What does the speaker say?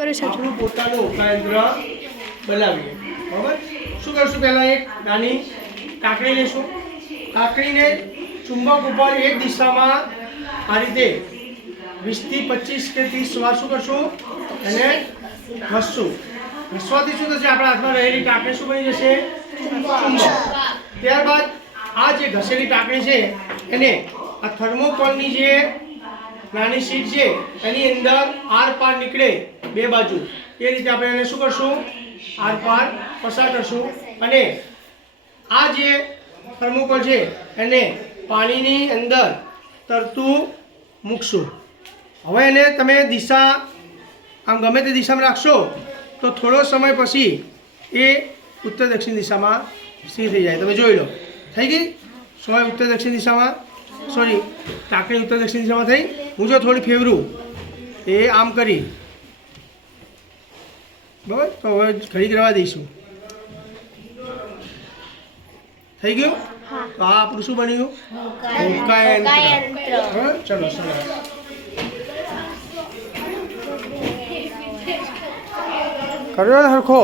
આપણું પોતાનું ઉપયંત્ર બનાવીએ બરાબર। શું કરશું પહેલાં એક નાની કાકડી લેશું। કાકડીને ચુંબક ઉપર એક દિશામાં આ રીતે 20 થી 25 કે 30 વાર શું કરશું એને ઘસશું। ઘસવાથી શું થશે આપણા હાથમાં રહેલી કાકડી શું બની જશે ચુંબક। ત્યારબાદ આ જે ઘસેલી કાકડી છે એને આ થર્મોકોલની જે નાની શીટ છે એની અંદર આર પાર નીકળે બે બાજુ એ રીતે આપણે એને શું કરશું આર પાર પસાર કરશું અને આ જે થર્મોકોલ છે એને પાણીની અંદર તરતું મૂકશું। હવે એને તમે દિશા આમ ગમે તે દિશામાં રાખશો તો થોડો સમય પછી એ ઉત્તર દક્ષિણ દિશામાં સ્થિર થઈ જાય। તમે જોઈ લો થઈ ગઈ સમય ઉત્તર દક્ષિણ દિશામાં સોરી કાકડી ઉત્તર દક્ષિણ દિશામાં થઈ। હું જો થોડી ફેરવું એ આમ કરી બરાબર તો હવે ઘડીક રહેવા દઈશું। થઈ ગયું તો આ આપણું શું બન્યું હોકાયંત્ર। ચલો સરસ કર્યો ને સરખો।